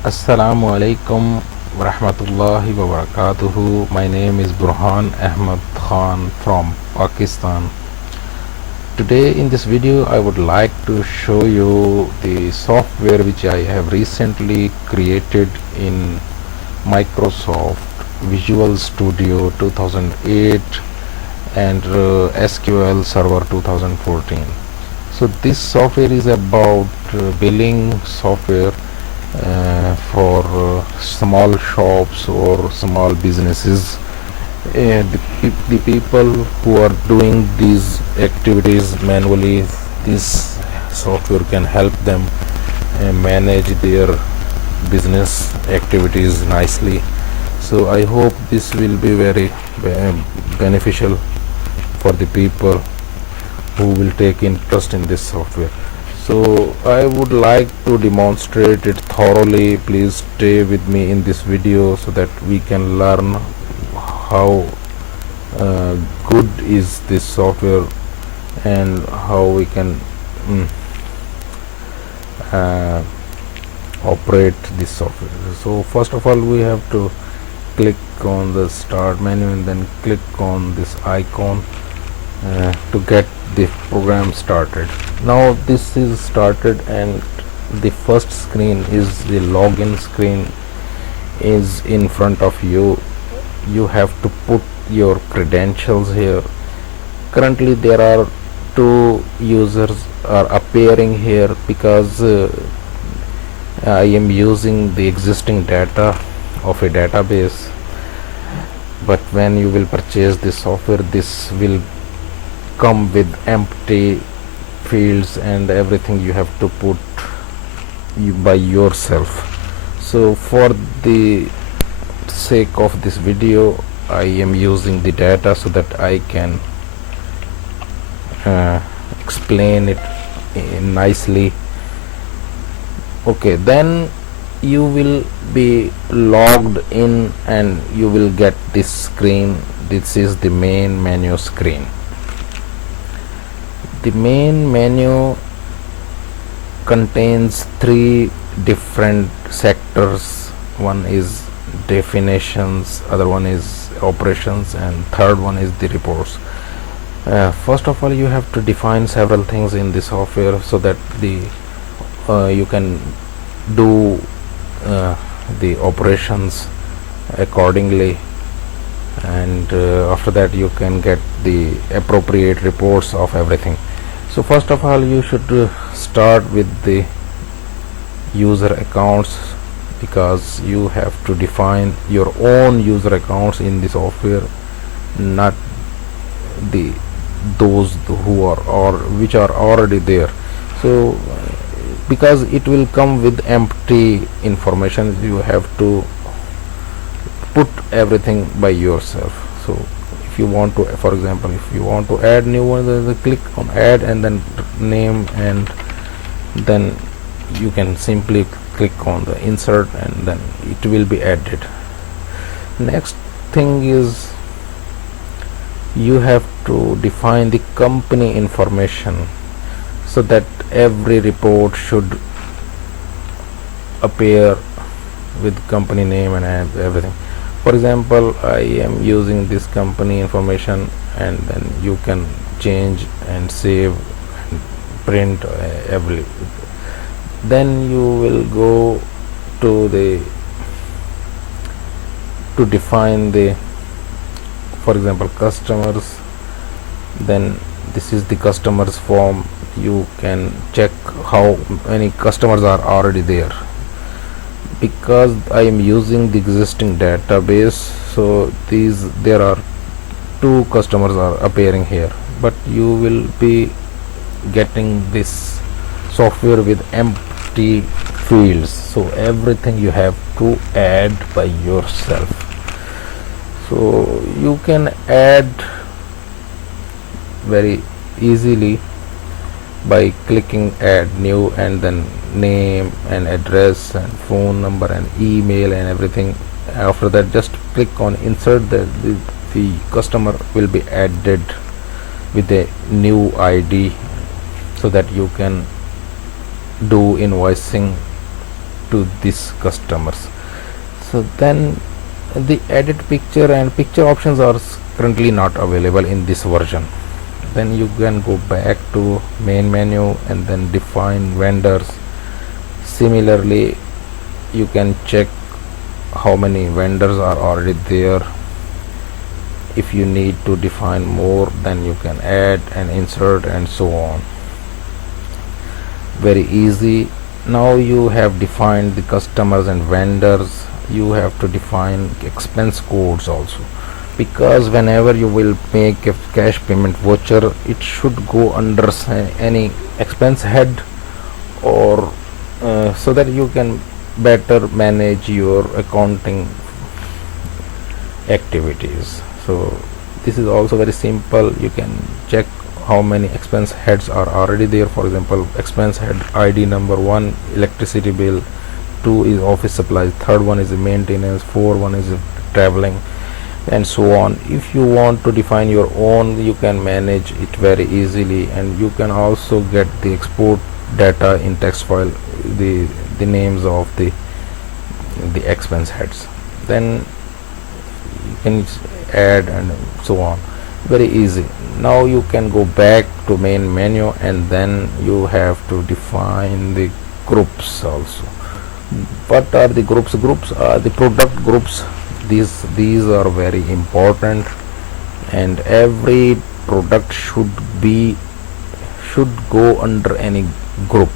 Assalamu alaikum warahmatullahi wabarakatuh. My name is Burhan Ahmad Khan from Pakistan. Today in this video I would like to show you the software which I have recently created in Microsoft Visual Studio 2008 and SQL Server 2014. So this software is about billing software for small shops or small businesses. The people who are doing these activities manually, this software can help them manage their business activities nicely. So I hope this will be very beneficial for the people who will take interest in this software. So I would like to demonstrate it thoroughly. Please stay with me in this video so that we can learn how good is this software and how we can operate this software. So first of all we have to click on the start menu and then click on this icon to get the program started. Now this is started and the first screen is the login screen is in front of you. You have to put your credentials here. Currently there are two users are appearing here because I am using the existing data of a database, but when you will purchase this software, this will come with empty fields and everything you have to put by yourself. So for the sake of this video I am using the data so that I can explain it nicely. Okay, then you will be logged in and you will get this screen. This is the main menu screen. The main menu contains three different sectors. One is definitions, other one is operations, and third one is the reports. First of all you have to define several things in the software so that the you can do the operations accordingly, and after that you can get the appropriate reports of everything. So first of all you should start with the user accounts, because you have to define your own user accounts in the software, not those who are or which are already there. So because it will come with empty information, you have to put everything by yourself. So if you want to, for example, if you want to add new one, then click on add and then name, and then you can simply click on the insert and then it will be added. Next thing is you have to define the company information so that every report should appear with company name and everything. For example, I am using this company information, and then you can change and save and print every. Then you will go to define the, for example, customers. Then this is the customers form. You can check how many customers are already there. Because I am using the existing database, so there are two customers are appearing here, but you will be getting this software with empty fields, so everything you have to add by yourself. So you can add very easily by clicking add new and then name and address and phone number and email and everything. After that just click on insert. The customer will be added with a new ID so that you can do invoicing to these customers. So then the edit picture and picture options are currently not available in this version. Then you can go back to main menu and then define vendors. Similarly, you can check how many vendors are already there. If you need to define more, then you can add and insert and so on. Very easy. Now you have defined the customers and vendors. You have to define expense codes also, because whenever you will make a cash payment voucher, it should go under any expense head, or so that you can better manage your accounting activities. So this is also very simple. You can check how many expense heads are already there. For example, expense head ID number 1 electricity bill, 2 is office supplies, third one is maintenance, 4 one is traveling, and so on. If you want to define your own, you can manage it very easily, and you can also get the export data in text file, the names of the expense heads. Then you can add and so on. Very easy. Now you can go back to main menu, and then you have to define the groups also. What are the groups? Groups are the product groups. These are very important, and every product should go under any group,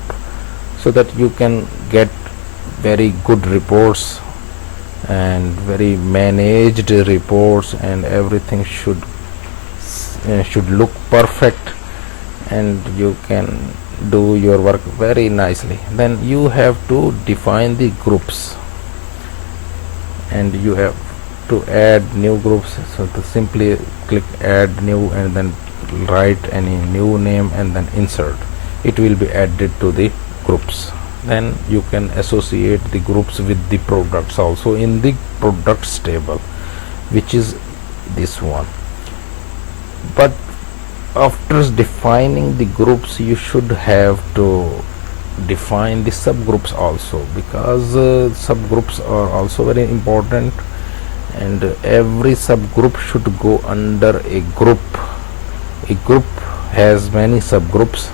so that you can get very good reports and very managed reports, and everything should look perfect, and you can do your work very nicely. Then you have to define the groups, and you have to add new groups. So to simply click add new and then write any new name and then insert, it will be added to the groups. Then you can associate the groups with the products also in the products table, which is this one. But after defining the groups, you should have to define the subgroups also, because subgroups are also very important, and every subgroup should go under a group. A group has many subgroups.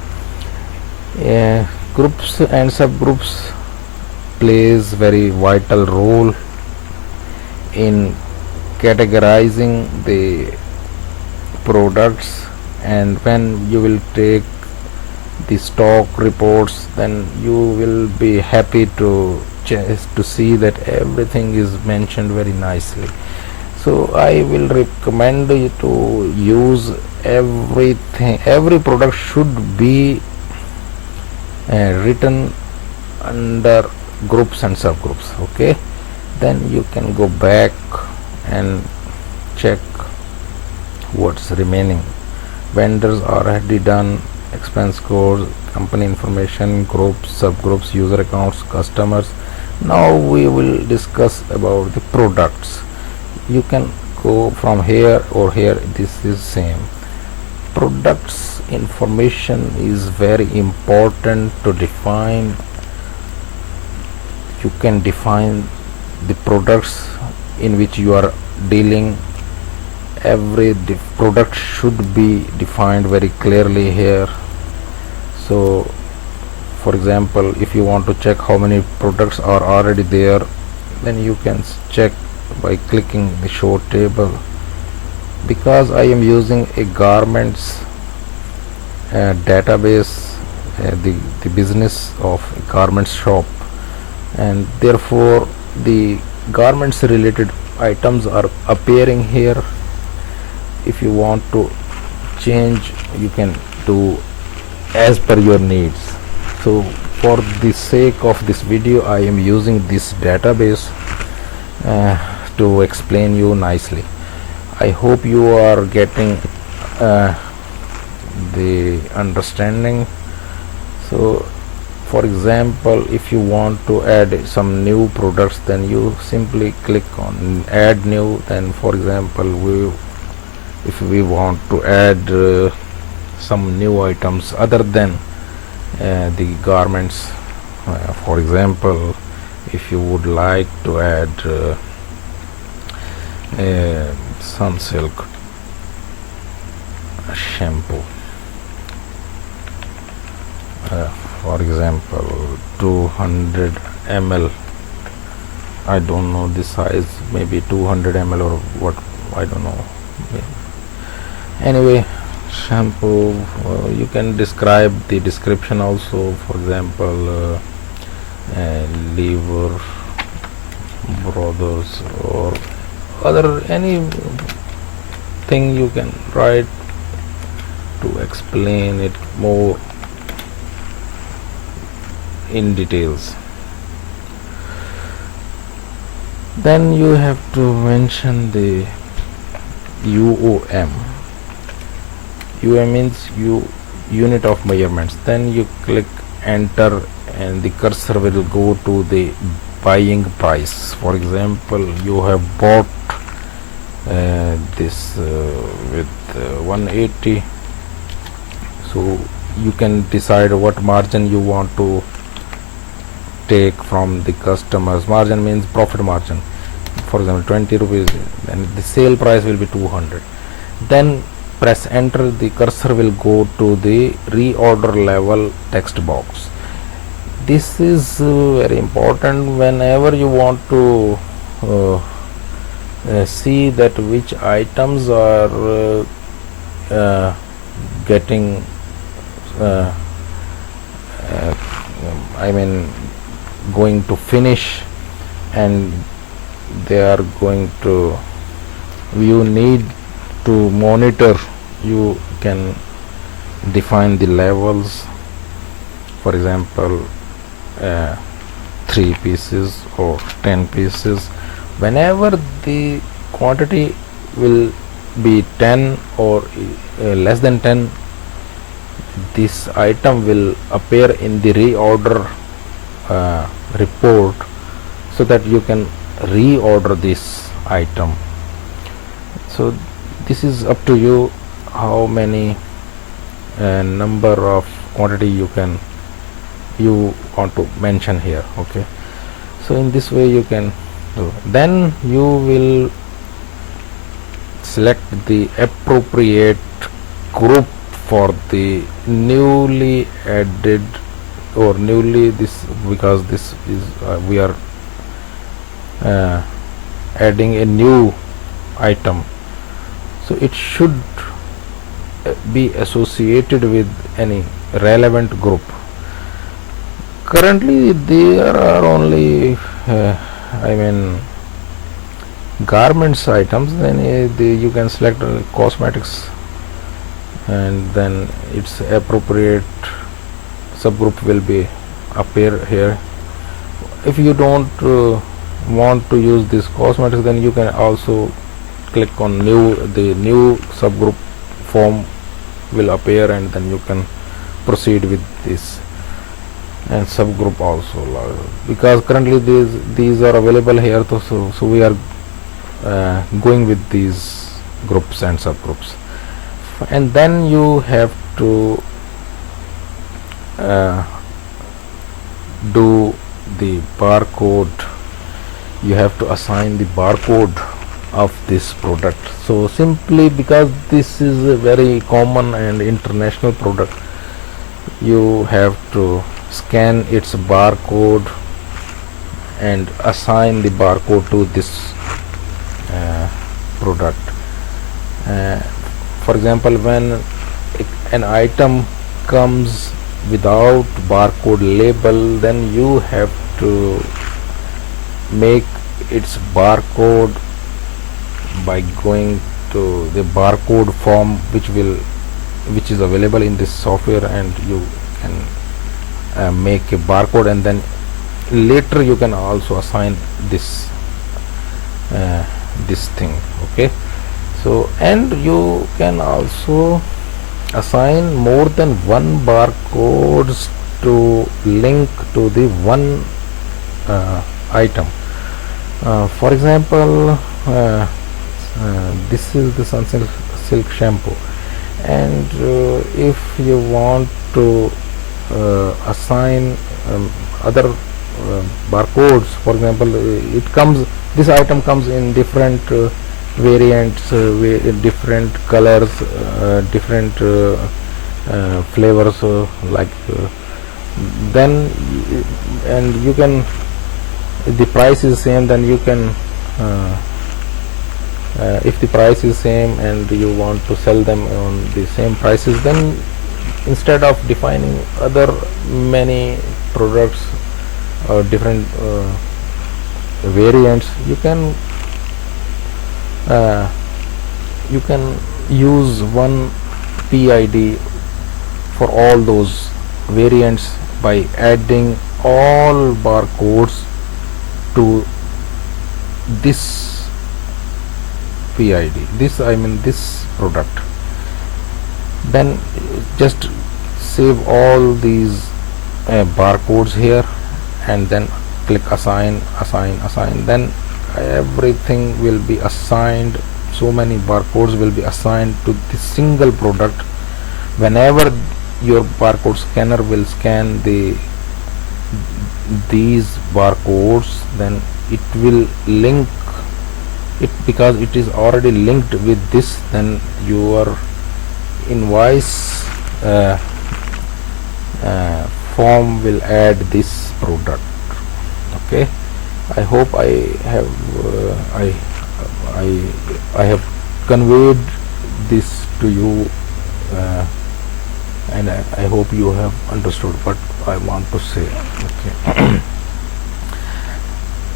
Groups and subgroups plays very vital role in categorizing the products, and when you will take the stock reports, then you will be happy to see that everything is mentioned very nicely. So I will recommend you to use everything. Every product should be written under groups and subgroups. Okay, then you can go back and check what's remaining. Vendors are already done, expense codes, company information, groups, subgroups, user accounts, customers. Now we will discuss about the products. You can go from here or here. This is same. Products information is very important to define. You can define the products in which you are dealing. Every product should be defined very clearly here. So for example, if you want to check how many products are already there, then you can check by clicking the show table. Because I am using a garments database, the business of a garments shop, and therefore the garments related items are appearing here. If you want to change, you can do as per your needs. So for the sake of this video, I am using this database to explain you nicely. I hope you are getting the understanding. So for example, if you want to add some new products, then you simply click on add new. Then for example, if we want to add some new items other than the garments, for example, if you would like to add a Sunsilk shampoo, for example 200 ml, I don't know the size, maybe 200 ml or what, I don't know. Anyway, shampoo, you can describe the description also, for example liver brothers or other any thing you can write to explain it more in details. Then you have to mention the UOM. UOM means unit of measurements. Then you click enter and the cursor will go to the buying price. For example, you have bought this with 180, so you can decide what margin you want to take from the customers. Margin means profit margin. For example 20 rupees, and the sale price will be 200. Then press enter, the cursor will go to the reorder level text box. This is very important whenever you want to see that which items are getting I mean going to finish, and they are going to, you need to monitor, you can define the levels. For example 3 pieces or 10 pieces. Whenever the quantity will be 10 or less than 10, this item will appear in the reorder report, so that you can reorder this item. So this is up to you how many number of quantity you want to mention here. Okay, so in this way you can do. Then you will select the appropriate group for the newly added or newly this, because this is we are adding a new item, so it should be associated with any relevant group. Currently there are only garments items. Then you can select cosmetics, and then its appropriate subgroup will be appear here. If you don't want to use this cosmetics, then you can also click on new, the new subgroup form will appear, and then you can proceed with this and subgroup also, because currently these are available here. So we are going with these groups and subgroups. And then you have to do the barcode. You have to assign the barcode of this product. So simply because this is a very common and international product, you have to scan its barcode and assign the barcode to this product. For example, when an item comes without barcode label, then you have to make its barcode by going to the barcode form, which is available in this software, and you can make a barcode, and then later you can also assign this thing. Okay, so and you can also assign more than one barcodes to link to the one item. For example, this is the Sunsilk shampoo, and if you want to assign other barcodes. For example, this item comes in different variants, different colors, different flavors, then and you can, if the price is same, then you can if the price is same and you want to sell them on the same prices, then instead of defining other many products or different variants, you can use one PID for all those variants by adding all barcodes to this PID, this product. Then just save all these barcodes here and then click assign, then everything will be assigned. So many barcodes will be assigned to this single product. Whenever your barcode scanner will scan these barcodes, then it will link it, because it is already linked with this, then your invoice form will add this product. Okay, I hope I have conveyed this to you, and I hope you have understood what I want to say. Okay.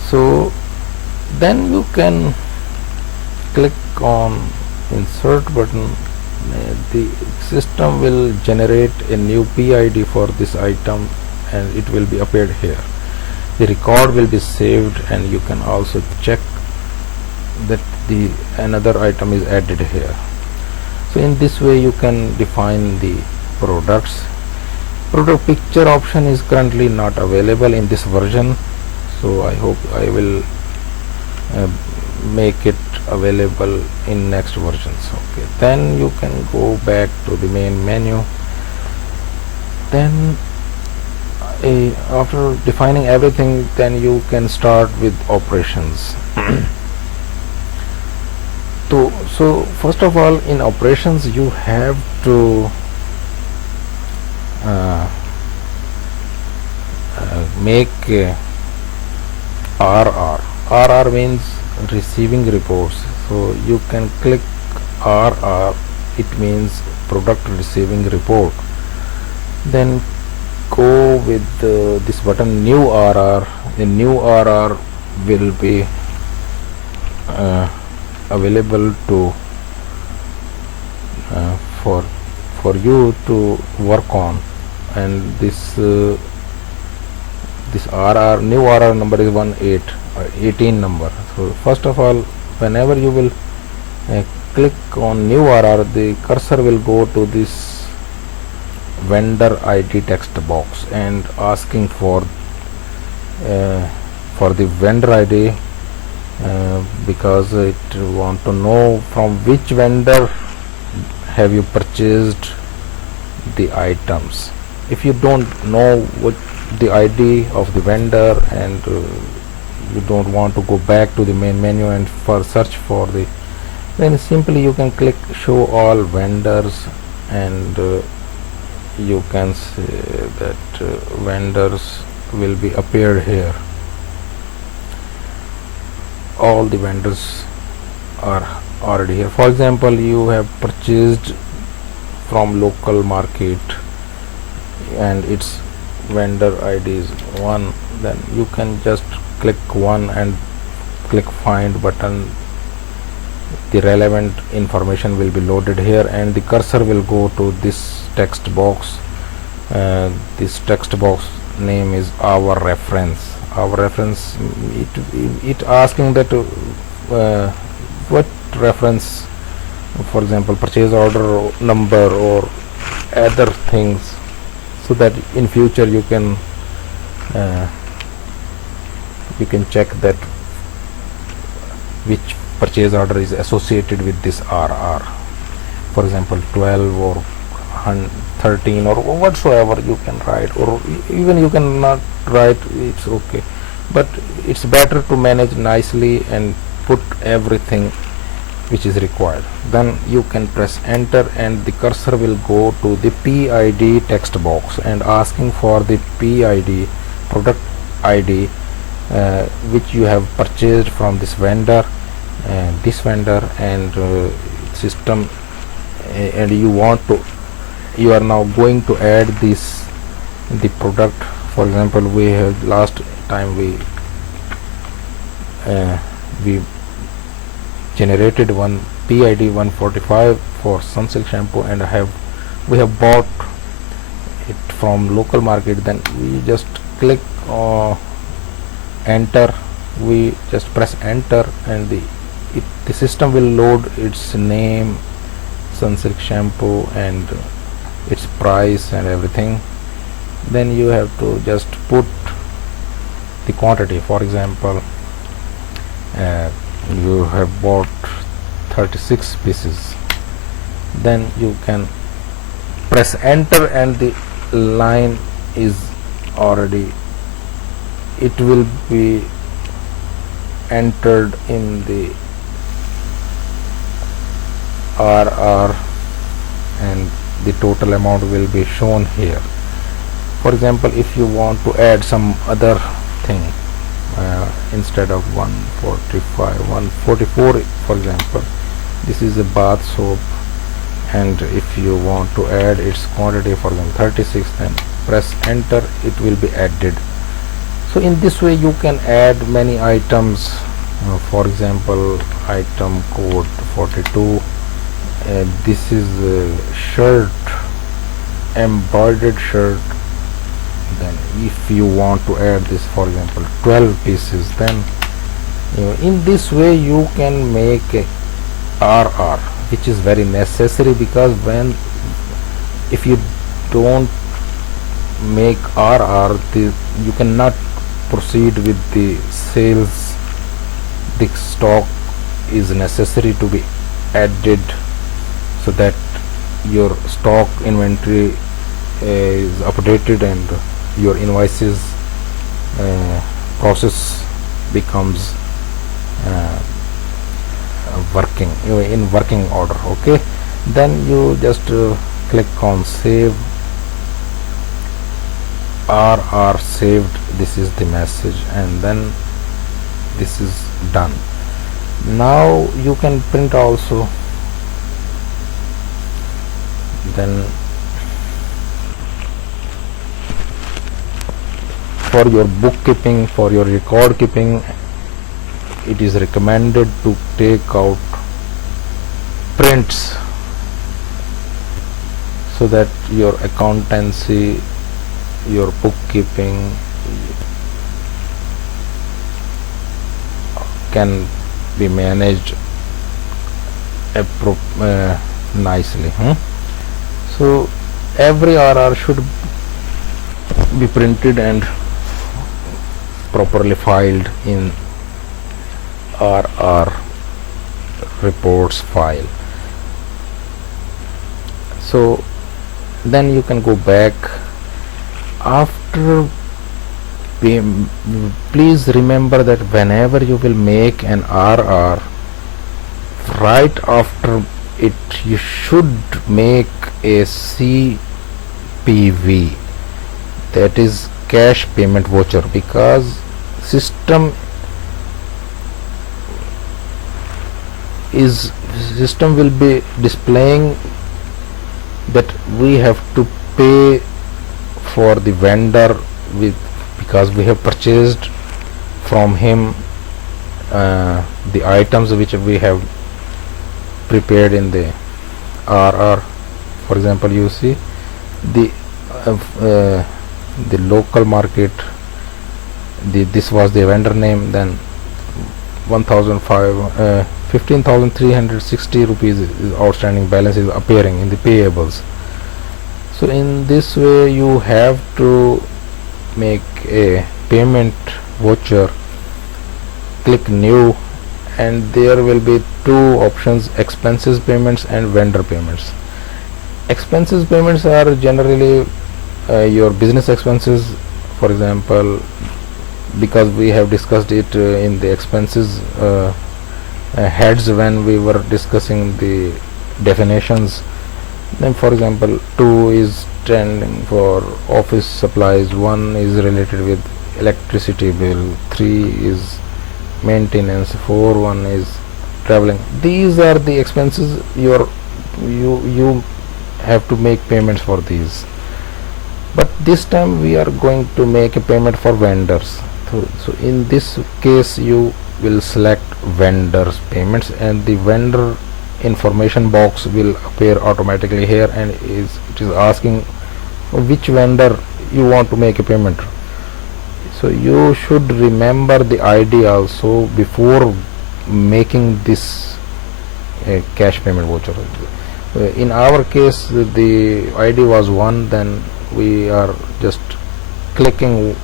So then you can click on insert button. The system will generate a new PID for this item and it will be appeared here. The record will be saved, and you can also check that the another item is added here. So in this way you can define the products. Product picture option is currently not available in this version, so I hope I will make it available in next versions. Okay, then you can go back to the main menu. Then after defining everything, then you can start with operations. So first of all, in operations you have to make RR. RR means receiving reports. So you can click RR, it means product receiving report. Then go with this button new RR. The new RR will be available to for you to work on, and this RR new RR number is 18 number. So first of all, whenever you will click on new RR, the cursor will go to this vendor ID text box and asking for the vendor ID, because it want to know from which vendor have you purchased the items. If you don't know what the ID of the vendor, and you don't want to go back to the main menu and search for the, then simply you can click show all vendors, and you can say that vendors will be appeared here. All the vendors are already here. For example, you have purchased from local market and its vendor ID is 1, then you can just click 1 and click find button. The relevant information will be loaded here, and the cursor will go to this text box. This text box name is our reference. It asking that what reference, for example purchase order number or other things, so that in future you can check that which purchase order is associated with this RR. For example 12 or 13 or whatsoever you can write, or even you can not write, it's okay, but it's better to manage nicely and put everything which is required. Then you can press enter and the cursor will go to the PID text box and asking for the PID, product ID, which you have purchased from this vendor and system, and you are now going to add this the product. For example, we have last time we generated one PID 145 for Sunsilk shampoo, and we have bought it from local market. Then we just click enter, we just press enter, and the system will load its name, Sunsilk shampoo, and its price and everything. Then you have to just put the quantity. For example, you have bought 36 pieces. Then you can press enter and the line is already, it will be entered in the RR and the total amount will be shown here. For example, if you want to add some other thing, instead of 145, 144, for example, this is a bath soap, and if you want to add its quantity, for example 36, then press enter, it will be added. So in this way you can add many items. For example, item code 42, this is a shirt, embroidered shirt. Then if you want to add this, for example 12 pieces, then in this way you can make a RR, which is very necessary, because if you don't make RR, you cannot proceed with the sales. The stock is necessary to be added so that your stock inventory is updated and your invoices process becomes in working order. Okay, then you just click on save. RR saved, this is the message, and then this is done. Now you can print also. Then for your bookkeeping, for your record keeping, it is recommended to take out prints so that your accountancy, your bookkeeping can be managed nicely. So every RR should be printed and properly filed in RR reports file. So then you can go back after. Please remember that whenever you will make an RR, right after it you should make a CPV, that is cash payment voucher, because system will be displaying that we have to pay for the vendor because we have purchased from him the items which we have prepared in the RR. For example, you see the local market, this was the vendor name, then 15,360 rupees is outstanding balance is appearing in the payables. So in this way you have to make a payment voucher. Click new, and there will be two options: expenses payments and vendor payments. Expenses payments are generally your business expenses. For example, because we have discussed it in the expenses heads when we were discussing the definitions. Then for example, 2 is standing for office supplies, 1 is related with electricity bill, 3 is maintenance, 4 1 is traveling. These are the expenses you have to make payments for these. But this time we are going to make a payment for vendors. So in this case you will select vendors payments, and the vendor information box will appear automatically here, and it is asking which vendor you want to make a payment. So you should remember the ID also before making this cash payment voucher. In our case the ID was 1, then we are just clicking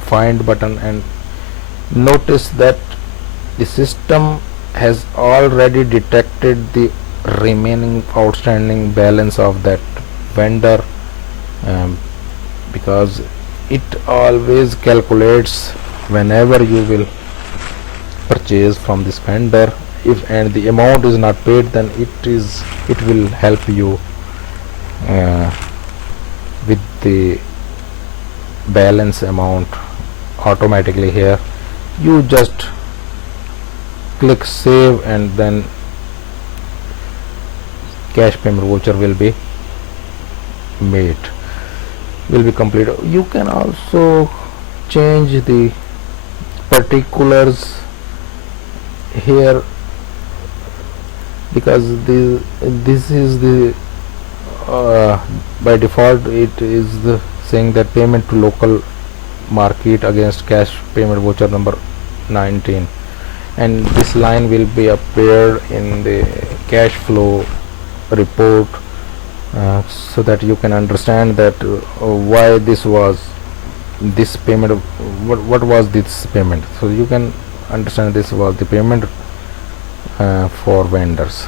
find button, and notice that the system has already detected the remaining outstanding balance of that vendor, because it always calculates whenever you will purchase from this vendor. If and the amount is not paid, then it will help you with the balance amount automatically here. You just click save, and then cash payment voucher will be complete. You can also change the particulars here, because this is the by default it is saying that payment to local market against cash payment voucher number 19, and this line will be appeared in the cash flow report, so that you can understand that why this payment, what was this payment. So you can understand this was the payment for vendors.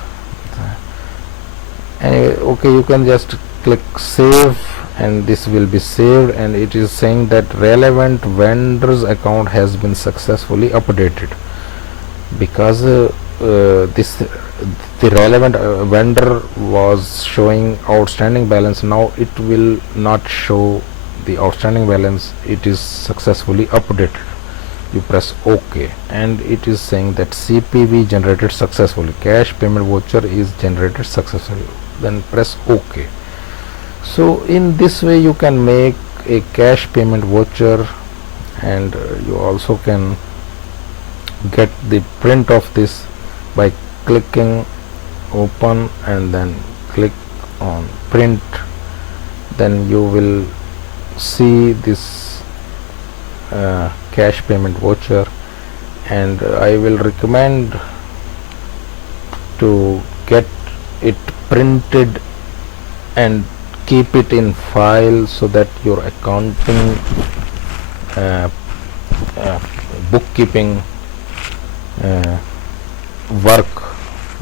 Anyway, okay, you can just click save, and this will be saved, and it is saying that relevant vendor's account has been successfully updated, because the relevant vendor was showing outstanding balance. Now it will not show the outstanding balance, it is successfully updated. You press OK, and it is saying that CPV generated successfully, cash payment voucher is generated successfully. Then press OK. So in this way you can make a cash payment voucher, and you also can get the print of this by clicking open and then click on print. Then you will see this cash payment voucher, and I will recommend to get it printed and keep it in file, so that your accounting bookkeeping work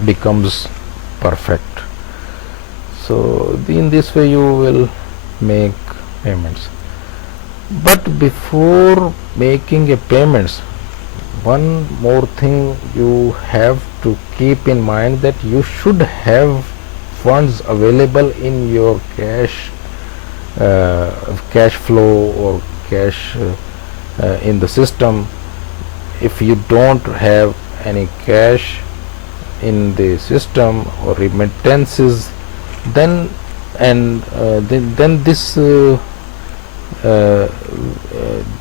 becomes perfect. So in this way you will make payments. But before making a payments, one more thing you have to keep in mind, that you should have funds available in your cash flow or cash in the system. If you don't have any cash in the system or remittances, then this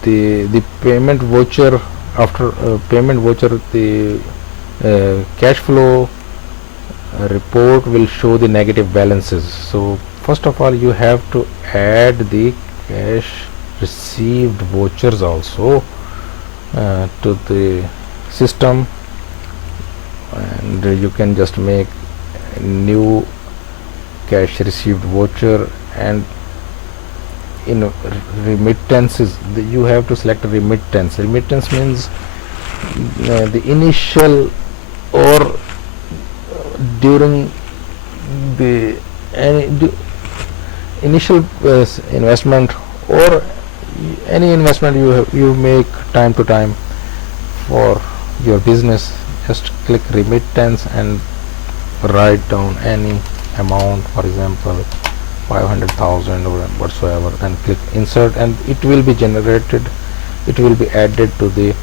the payment voucher, after payment voucher, the cash flow report will show the negative balances. So first of all you have to add the cash received vouchers also to the system, and you can just make a new cash received voucher. And in remittances you have to select remittance. Remittance means the initial or during the any initial investment or any investment you make time to time for your business, just click remittance and write down any amount, for example 500,000 or whatsoever, then click insert and it will be generated, it will be added to the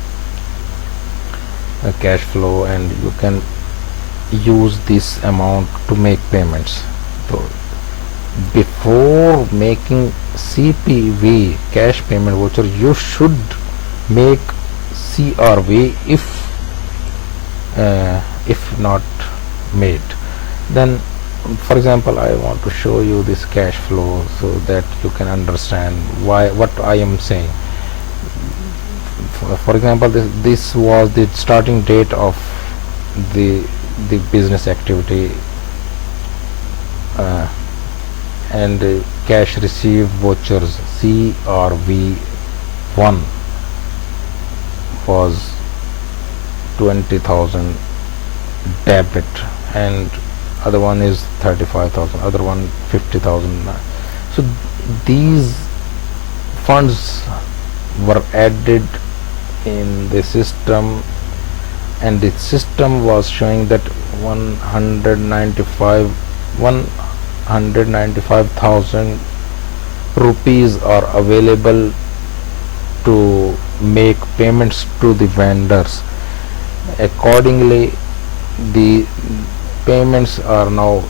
cash flow, and you can use this amount to make payments. So before making CPV, cash payment voucher, you should make CRV if not made. Then for example, I want to show you this cash flow so that you can understand what I am saying. For example, this was the starting date of the business activity, and cash received vouchers CRV1 was 20,000 debit, and other one is 35,000, other one 50,000. So these funds were added in the system, and the system was showing that 195,000 rupees are available to make payments to the vendors. Accordingly, the payments are now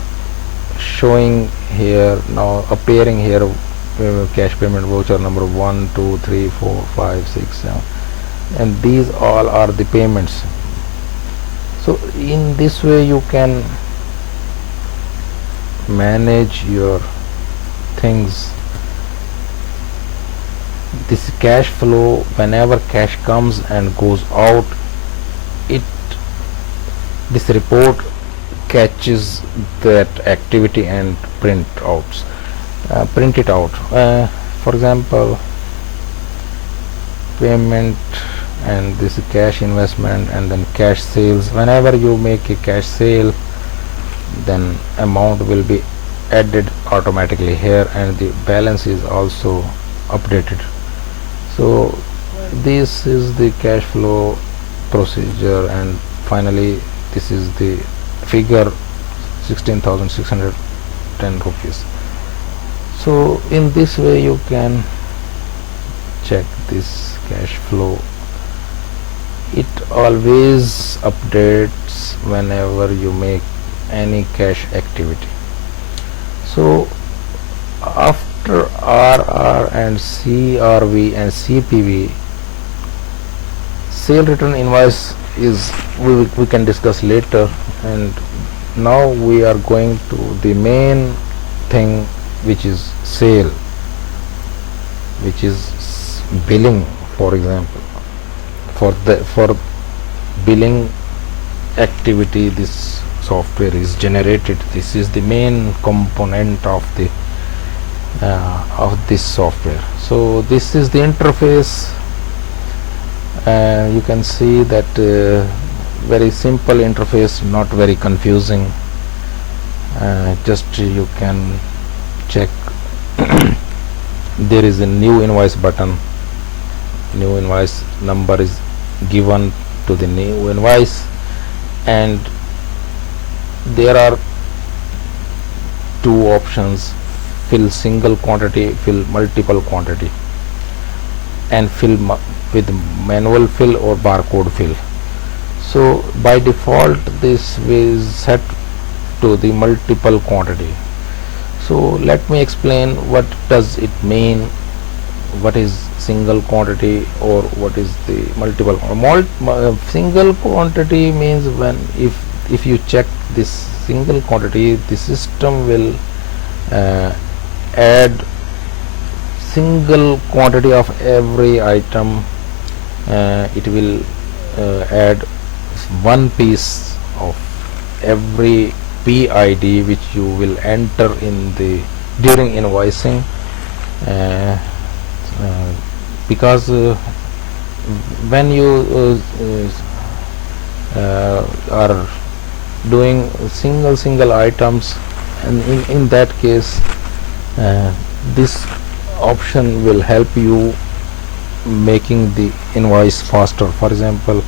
showing here, now appearing here, cash payment voucher number 1 2 3 4 5 6 7, and these all are the payments. So in this way you can manage your things. This cash flow, whenever cash comes and goes out, this report catches that activity and print it out. For example, payment, and this is cash investment, and then cash sales. Whenever you make a cash sale, then amount will be added automatically here, and the balance is also updated. So this is the cash flow procedure, and finally this is the figure 16,610 rupees. So in this way you can check this cash flow. It always updates whenever you make any cash activity. So after RR and CRV and CPV, sale return invoice is we can discuss later, and now we are going to the main thing, which is sale, which is billing. For example, for billing activity, this software is generated. This is the main component of this software. So this is the interface. You can see that very simple interface, not very confusing. Just you can check there is a new invoice button. New invoice number is given to the new invoice, and there are two options: fill single quantity, fill multiple quantity, and fill with manual fill or barcode fill. So by default this is set to the multiple quantity. So let me explain what does it mean, what is single quantity or what is the multiple. Single quantity means when if you check this single quantity, the system will add single quantity of every item. It will add one piece of every PID which you will enter in the during invoicing, because when you are doing single items and in that case this option will help you making the invoice faster. For example,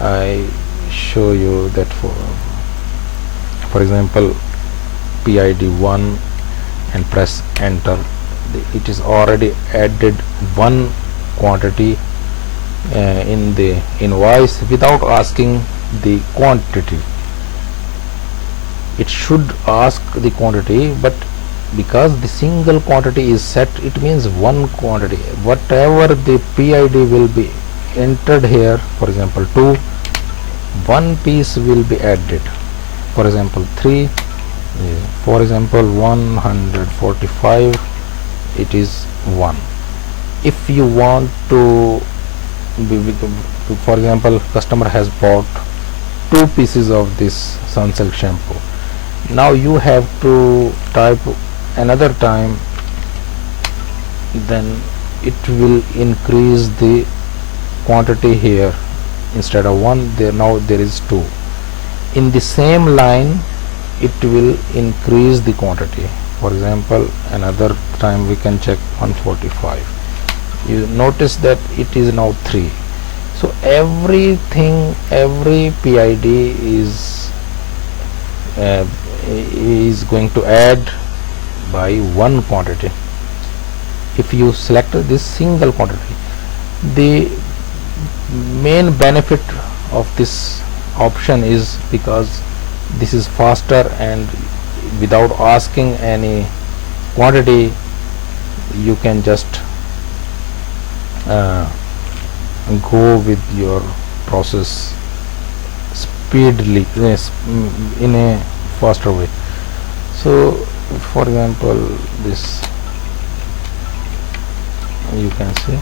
I show you that for example PID1 and press enter, it is already added one quantity in the invoice without asking the quantity. It should ask the quantity, but because the single quantity is set, it means one quantity. Whatever the PID will be entered here, for example 2, one piece will be added. For example 3, for example 145, it is 1. If you want to for example, customer has bought 2 pieces of this Sunsilk shampoo. Now you have to type another time, then it will increase the quantity here. Instead of 1, now there is 2. In the same line it will increase the quantity. For example, another time we can check 145. You notice that it is now 3. So everything, every PID is going to add by one quantity. If you select this single quantity, the main benefit of this option is because this is faster, and without asking any quantity you can just go with your process speedily in a faster way. So for example, this you can see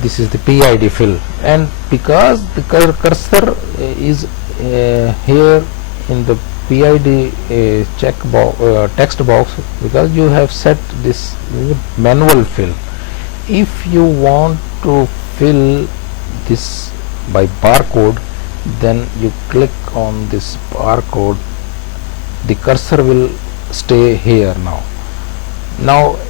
this is the PID fill, and because the cursor is here in the PID text box, because you have set this manual fill. If you want to fill this by barcode, then you click on this barcode, the cursor will stay here now,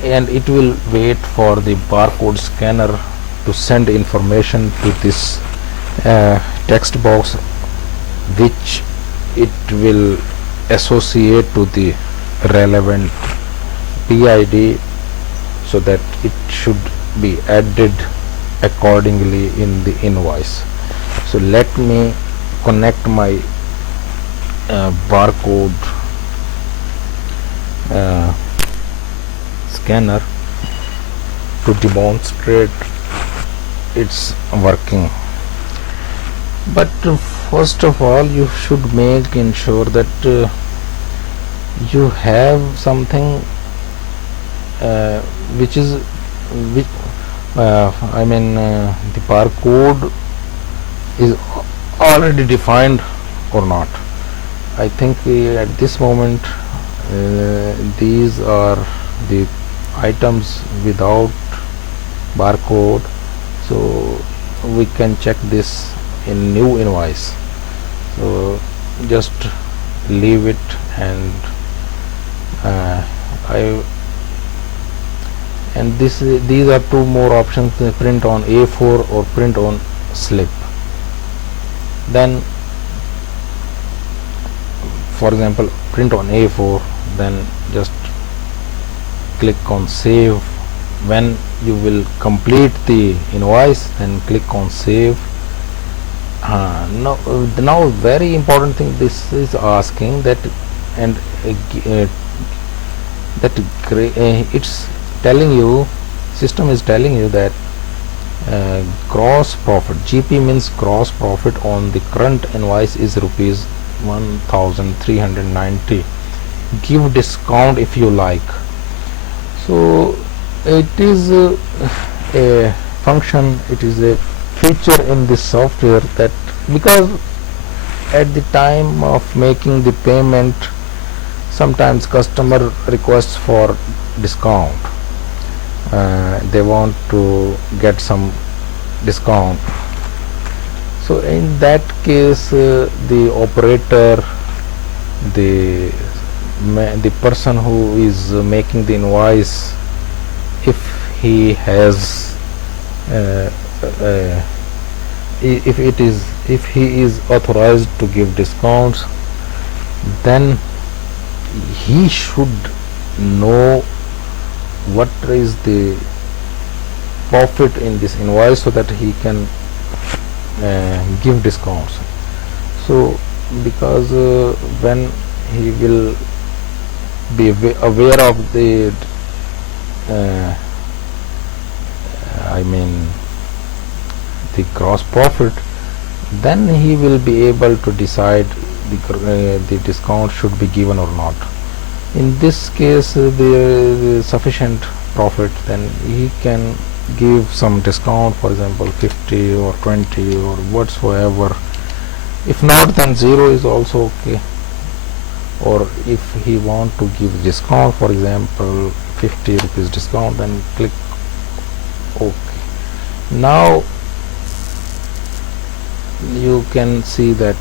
and it will wait for the barcode scanner to send information to this text box, which it will associate to the relevant PID, so that it should be added accordingly in the invoice. So let me connect my barcode scanner to demonstrate it's working. But first of all, you should make ensure that you have something which the barcode is already defined or not. I think at this moment these are the items without barcode, so we can check this in new invoice. So just leave it, and these are 2 more options, print on A4 or print on slip. Then for example print on A4, then just click on save. When you will complete the invoice, then click on save. Now very important thing, this is asking that, and it's telling you, system is telling you that gross profit, GP means gross profit, on the current invoice is rupees 1390. Give discount if you like. So it is a function, it is a feature in this software, that because at the time of making the payment, sometimes customer requests for discount, they want to get some discount. So in that case the operator the the person who is making the invoice, if he has uh, uh, if he is authorized to give discounts, then he should know what is the profit in this invoice so that he can give discounts. So because when he will be aware of the I mean the gross profit, then he will be able to decide the discount should be given or not. In this case, the sufficient profit, then he can give some discount, for example 50 or 20 or whatsoever. If not, then 0 is also okay. Or if he want to give discount, for example 50 rupees discount, then click OK. Now you can see that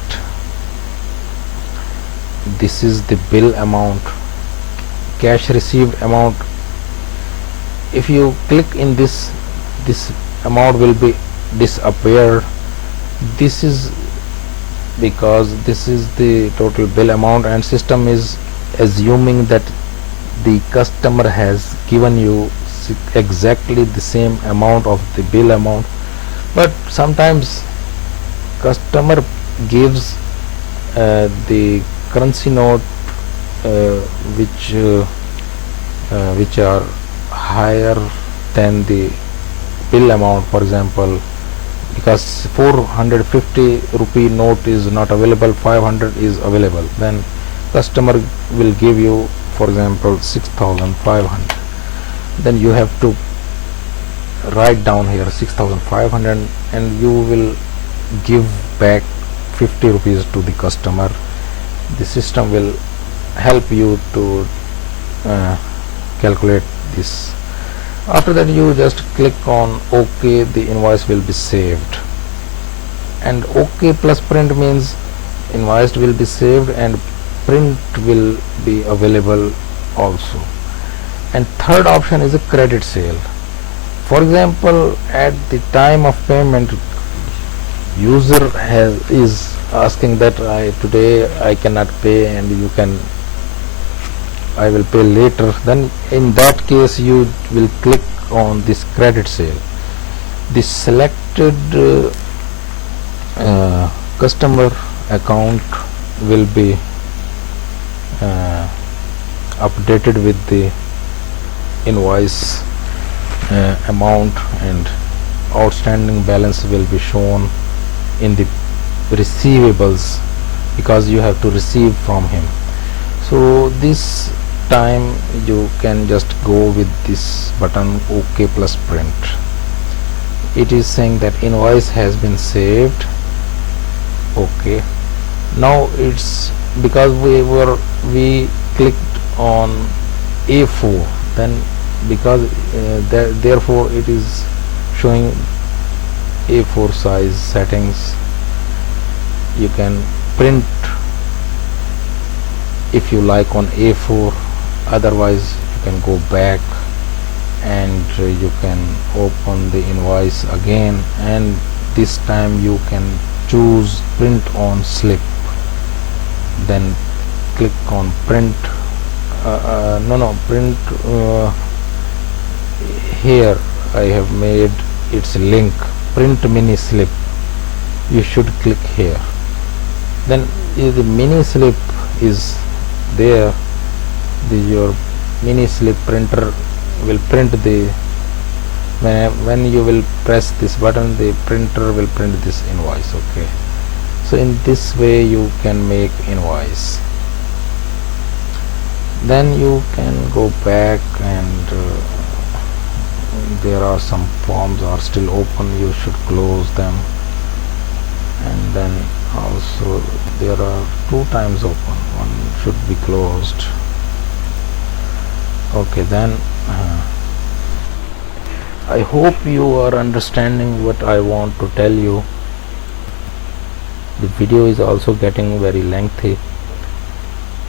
this is the bill amount, cash received amount. If you click in this amount will be disappear. This is because this is the total bill amount, and system is assuming that the customer has given you exactly the same amount of the bill amount. But sometimes customer gives the currency note which are higher than the bill amount. For example, because 450 rupee note is not available, 500 is available, then customer will give you, for example 6500. Then you have to write down here 6500 and you will give back 50 rupees to the customer. The system will help you to calculate this. After that, you just click on OK. The invoice will be saved, and OK plus print means invoice will be saved and print will be available also. And third option is a credit sale. For example, at the time of payment, user is asking that today I cannot pay and I will pay later. Then in that case you will click on this credit sale. The selected customer account will be updated with the invoice amount, and outstanding balance will be shown in the receivables because you have to receive from him. So this time you can just go with this button OK plus print. It is saying that invoice has been saved. OK. Now it's because we clicked on A4, then because therefore it is showing A4 size settings. You can print if you like on A4, otherwise you can go back and you can open the invoice again, and this time you can choose print on slip. Then click on print. Print. Here I have made its link, print mini slip. You should click here. Then the mini slip is there. Your mini slip printer will print the when you will press this button, the printer will print this invoice. Okay, so in this way you can make invoice. Then you can go back, and there are some forms are still open. You should close them, and then also there are 2 times open, one should be closed. Okay, then I hope you are understanding what I want to tell you. The video is also getting very lengthy.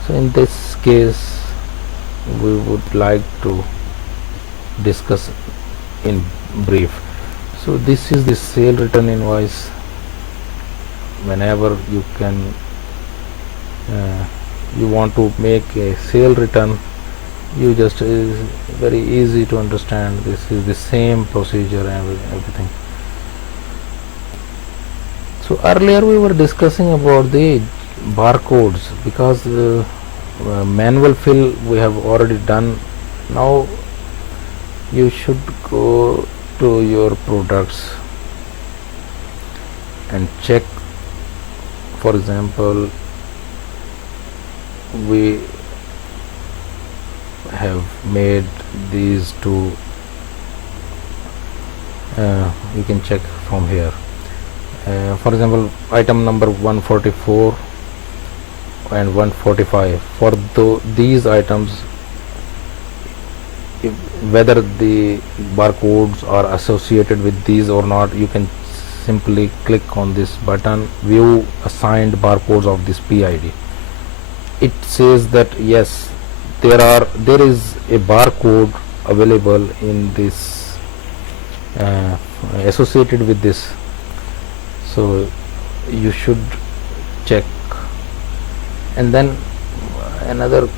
So in this case we would like to discuss in brief. So this is the sale return invoice. Whenever you can you want to make a sale return, you just is very easy to understand. This is the same procedure and everything. So earlier we were discussing about the barcodes, because manual fill we have already done. Now you should go to your products and check. For example, we have made these two, you can check from here. For example, item number 144 and 145. For these items, whether the barcodes are associated with these or not, you can simply click on this button, view assigned barcodes of this PID. It says that yes, there is a barcode available in this associated with this, so you should check. And then another,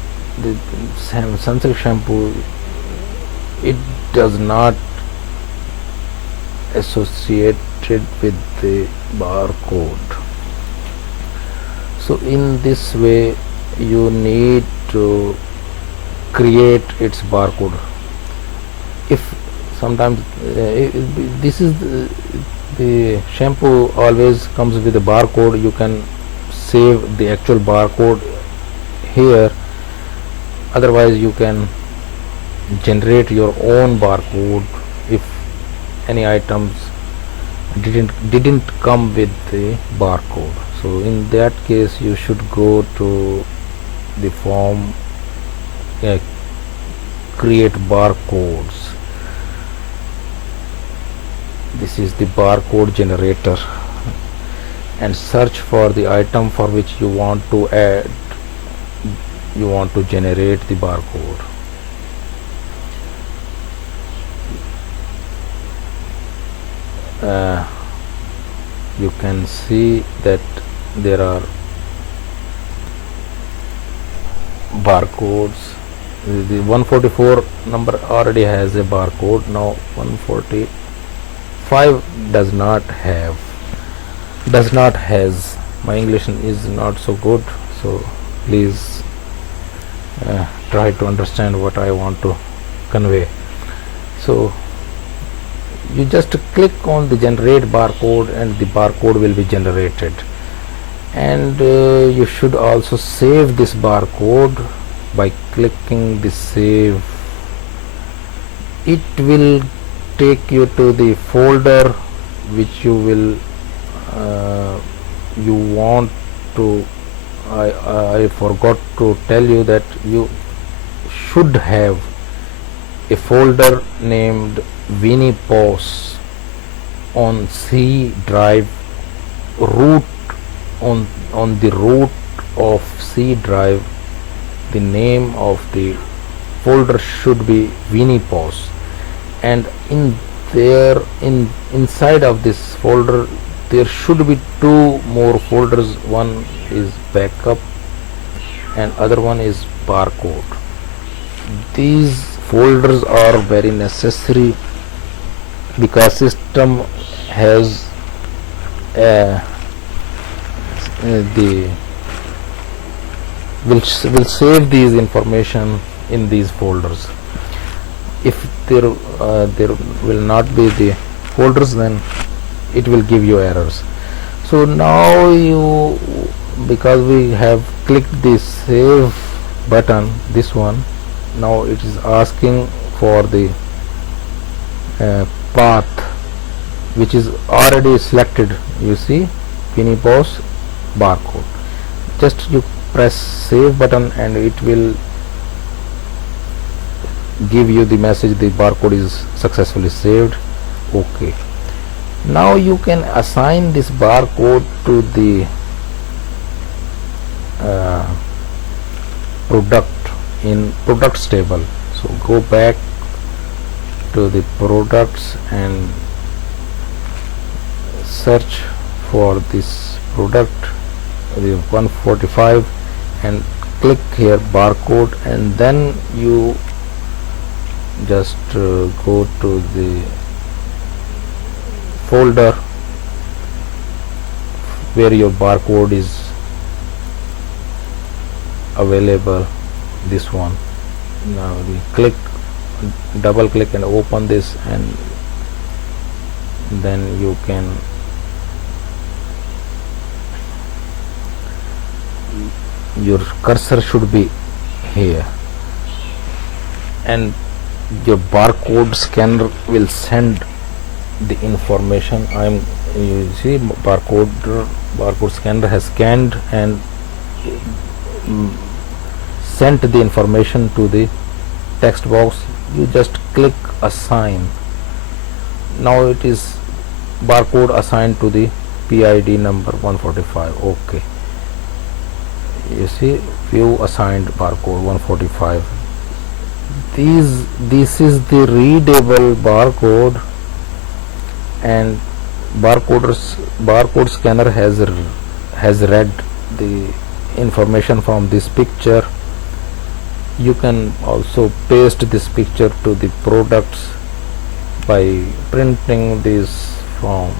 the sunsilk shampoo, it does not associated with the barcode. So in this way you need to create its barcode. If sometimes this is the shampoo always comes with a barcode, you can save the actual barcode here. Otherwise you can generate your own barcode if any items didn't come with the barcode. So in that case you should go to the form create barcodes. This is the barcode generator, and search for the item for which you want to generate the barcode. You can see that there are barcodes. The 144 number already has a barcode. Now 145 does not has. My English is not so good, so please try to understand what I want to convey. So you just click on the generate barcode and the barcode will be generated. And you should also save this barcode by clicking the save. It will take you to the folder which you will you want to. I forgot to tell you that you should have a folder named VienePOS on C drive, root on the root of C drive. The name of the folder should be VienePOS, and inside of this folder there should be two more folders. One is backup and other one is barcode. These folders are very necessary because system has will save these information in these folders. If there will not be the folders, then it will give you errors. So now because we have clicked the save button, this one, now it is asking for the path which is already selected. You see VienePOS barcode. Just you press save button and it will give you the message the barcode is successfully saved. Okay, now you can assign this barcode to the product in products table. So go back to the products and search for this product, the 145, and click here barcode, and then you just go to the folder where your barcode is available, this one. Now we double click and open this, and then you can your cursor should be here, and your barcode scanner will send the information. You see barcode scanner has scanned and sent the information to the text box. You just click assign. Now it is barcode assigned to the PID number 145. Okay, you see view assigned barcode 145. This is the readable barcode, and barcode scanner has read the information from this picture. You can also paste this picture to the products by printing this from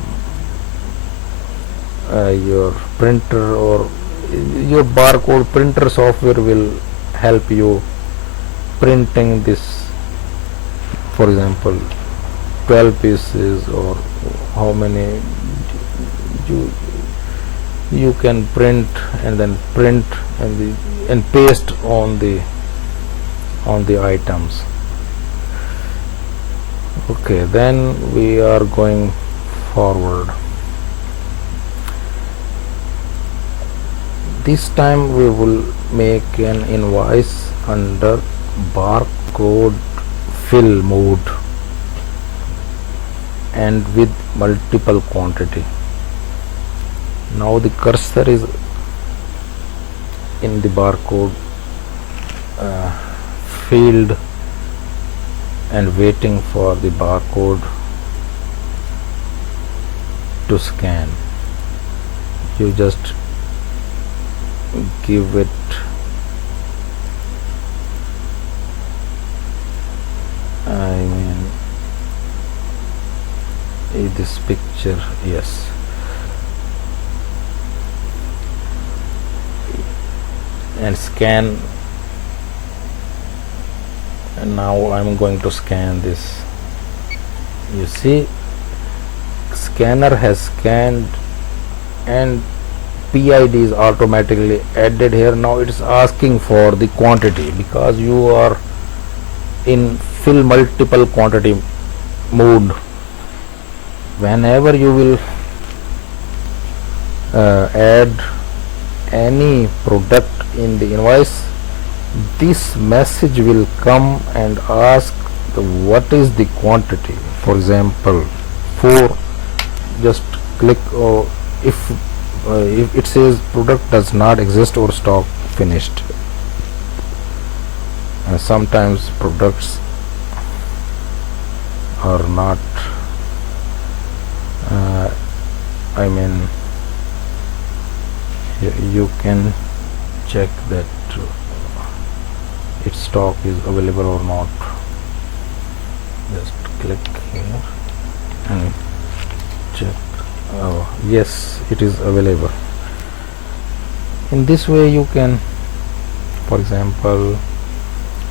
your printer, or your barcode printer software will help you printing this, for example 12 pieces or how many you can print, and then print and paste on the items. Okay, then we are going forward. This time we will make an invoice under barcode fill mode and with multiple quantity. Now the cursor is in the barcode field and waiting for the barcode to scan. You just give it this picture, yes, and scan. And now I'm going to scan this. You see scanner has scanned and PID is automatically added here. Now it is asking for the quantity because you are in fill multiple quantity mode. Whenever you will add any product in the invoice, this message will come and ask what is the quantity. For example 4, just click, or if it says product does not exist or stock finished. Sometimes products are not you can check that its stock is available or not. Just click here and check. Yes, it is available. In this way you can, for example,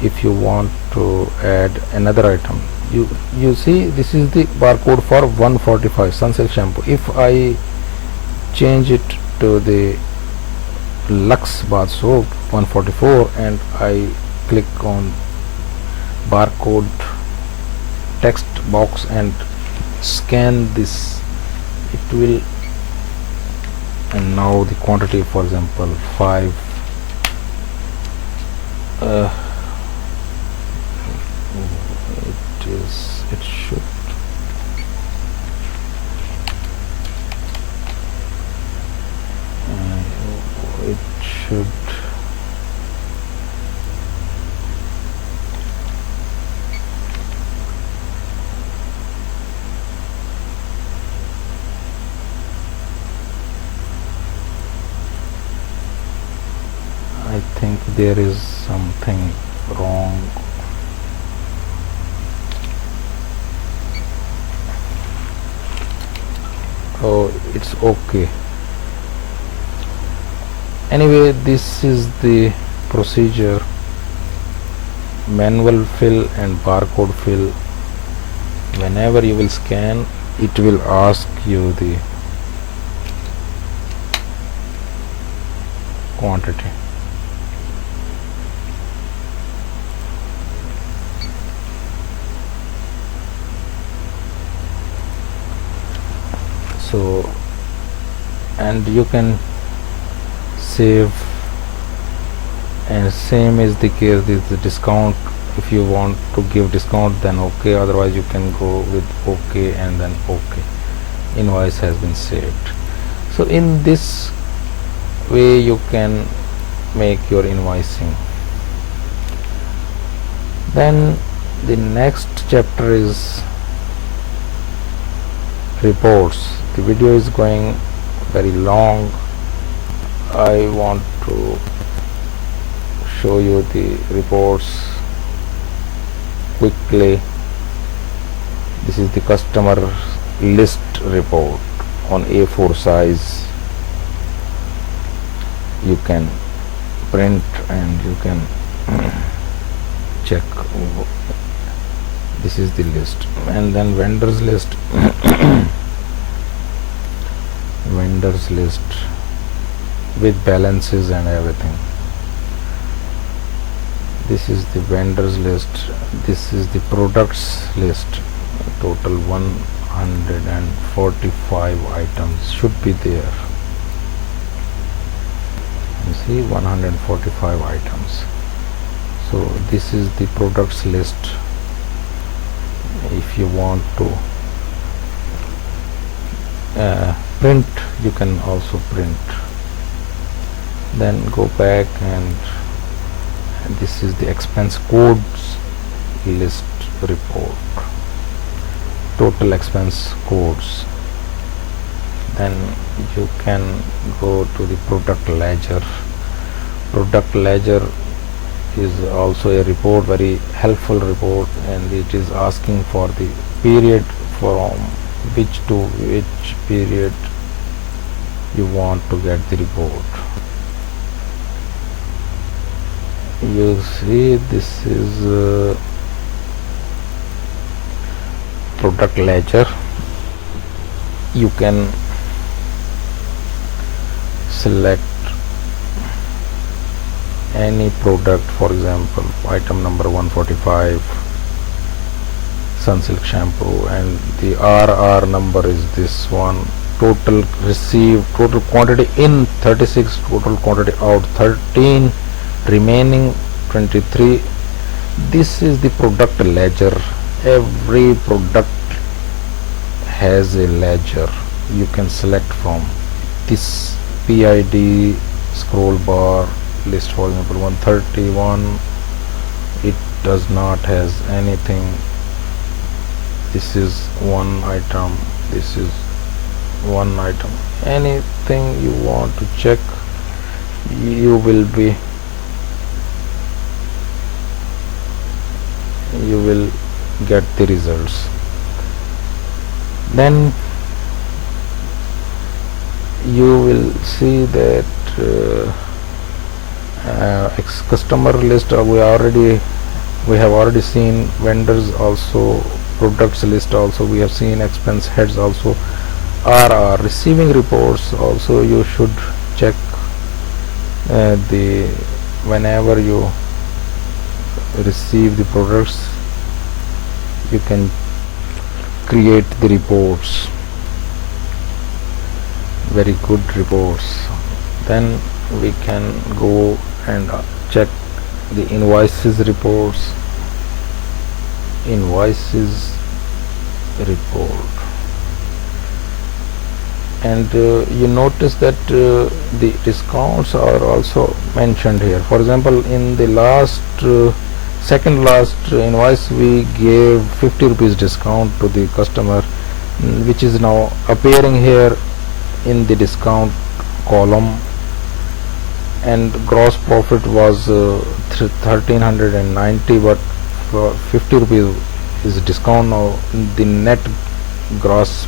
if you want to add another item, you see this is the barcode for 145 sunsilk shampoo. If I change it to the Lux bath soap 144 and I click on barcode text box and scan this, it will, and now the quantity, for example 5, it should I think there is something wrong. Oh, it's okay. Anyway, this is the procedure: manual fill and barcode fill. Whenever you will scan, it will ask you the quantity. So, and you can save, and same is the case with the discount. If you want to give discount, then okay, otherwise you can go with okay and then okay. Invoice has been saved. So in this way you can make your invoicing. Then the next chapter is reports. The video is going very long. I want to show you the reports quickly. This is the customer list report on A4 size. You can print and you can check. This is the list. And then vendors list. Vendors list with balances and everything. This is the vendors list. This is the products list. Total 145 items should be there. You see, 145 items. So this is the products list. If you want to print, you can also print. Then go back, and this is the expense codes list report. Total expense codes. Then you can go to the product ledger. Product ledger is also a report, very helpful report, and it is asking for the period from which to which period you want to get the report. You see, this is product ledger. You can select any product, for example item number 145 Sunsilk shampoo, and the RR number is this one. Total received, total quantity in 36, total quantity out 13, remaining 23. This is the product ledger. Every product has a ledger. You can select from this PID scroll bar list. For example 131, it does not has anything. This is one item, this is one item. Anything you want to check, you will get the results. Then you will see that customer list we have already seen. Vendors also, products list also we have seen, expense heads also. RR receiving reports also you should check. Whenever you receive the products, you can create the reports, very good reports. Then we can go and check the invoices reports. Invoices report, and you notice that the discounts are also mentioned here. For example, in the last second last invoice we gave 50 rupees discount to the customer, which is now appearing here in the discount column. and gross profit was 1390, but for 50 rupees is discount. Now the net gross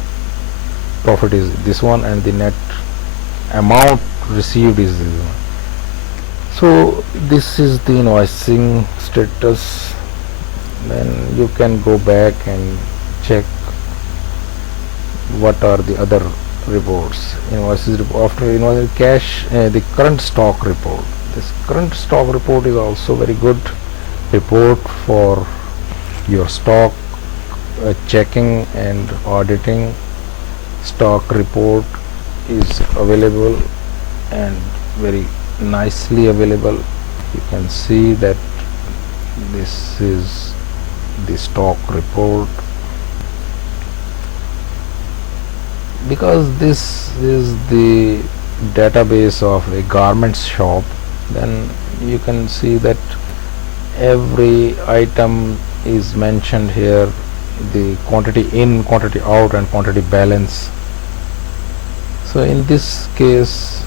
profit is this one, and the net amount received is this one. So this is the invoicing status. Then you can go back and check what are the other reports. Invoices after invoice cash, the current stock report. This current stock report is also very good report for your stock checking and auditing. Stock report is available and very nicely available. You can see that this is the stock report. Because this is the database of a garments shop, then you can see that every item is mentioned here, the quantity in, quantity out, and quantity balance. So in this case,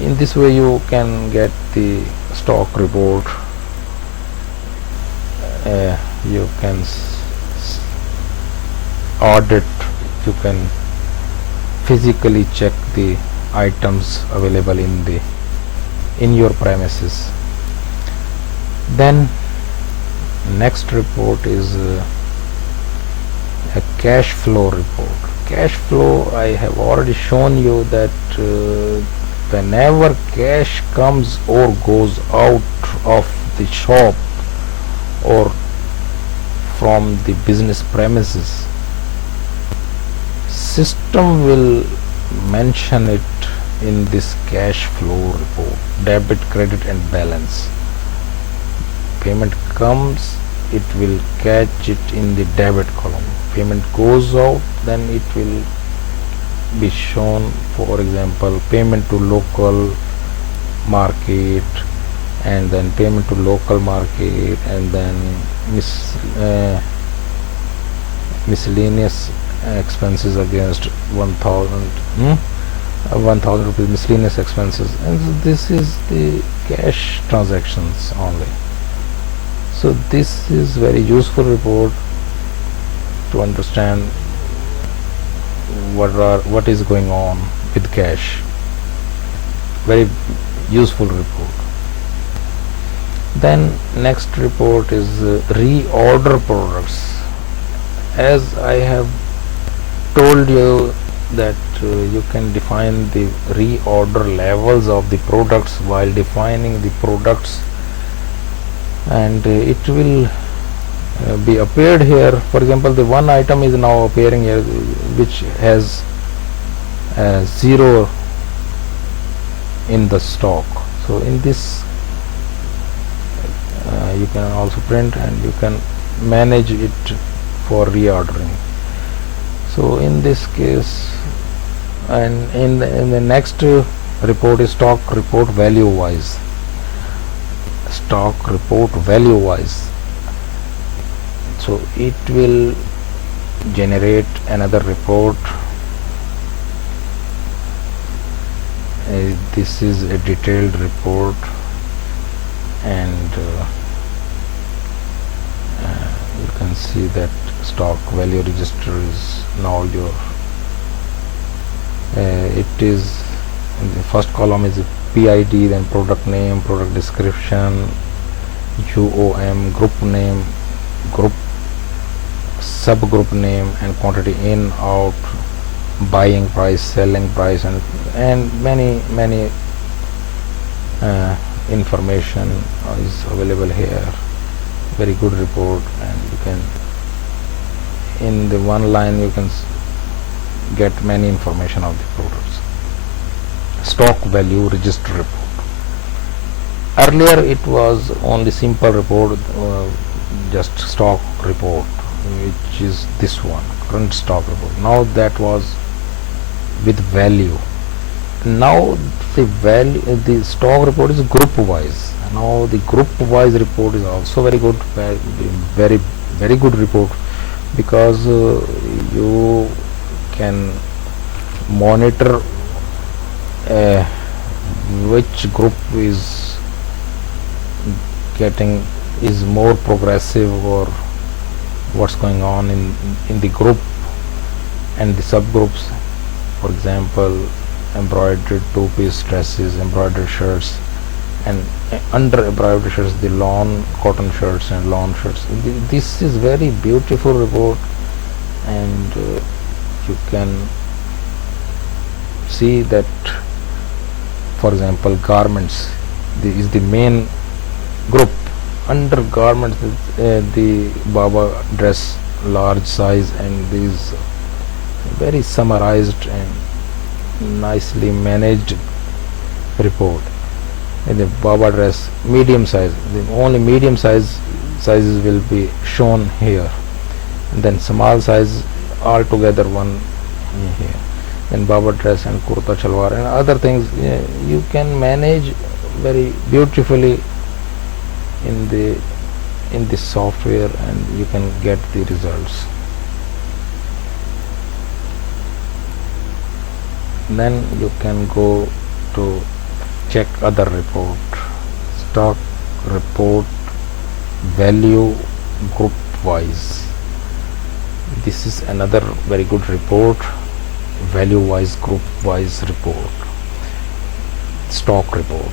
in this way you can get the stock report. You can audit, you can physically check the items available in your premises. Then next report is a cash flow report. Cash flow, I have already shown you that whenever cash comes or goes out of the shop or from the business premises, system will mention it in this cash flow report: debit, credit, and balance. Payment comes, it will catch it in the debit column. Payment goes out, then it will be shown, for example, payment to local market, and then payment to local market, and then miscellaneous expenses against 1000 rupees miscellaneous expenses, and this is the cash transactions only. So this is very useful report to understand what is going on with cash. Very useful report. Then next report is reorder products. As I have told you that you can define the reorder levels of the products while defining the products, and it will be appeared here. For example, the one item is now appearing here which has 0 in the stock. So in this you can also print and you can manage it for reordering. So in this case, and in the next report is stock report value wise. Stock report value wise. So it will generate another report. This is a detailed report, and you can see that stock value register is now your it is in the first column is a PID, then product name, product description, UOM, group name, group subgroup name, and quantity in, out, buying price, selling price, and many information is available here. Very good report, and you can, in the one line, you can get many information of the products. Stock value register report. Earlier it was only simple report, just stock report, which is this one, current stock report. Now that was with value. Now the stock report is group wise. Now the group wise report is also very good, very good report, because you can monitor which group is getting is more progressive, or what's going on in the group and the subgroups. For example, embroidered two-piece dresses, embroidered shirts, and under embroidered shirts the lawn cotton shirts and lawn shirts. This is very beautiful report, and you can see that, for example, garments is the main group. Under garments the Baba dress large size, and these very summarized and nicely managed report. In the Baba dress medium size, the only medium sizes will be shown here, and then small size altogether one here. In Baba dress and kurta shalwar and other things, you can manage very beautifully in the software, and you can get the results. Then you can go to check other report, stock report, value group wise. This is another very good report, value wise, group wise report, stock report.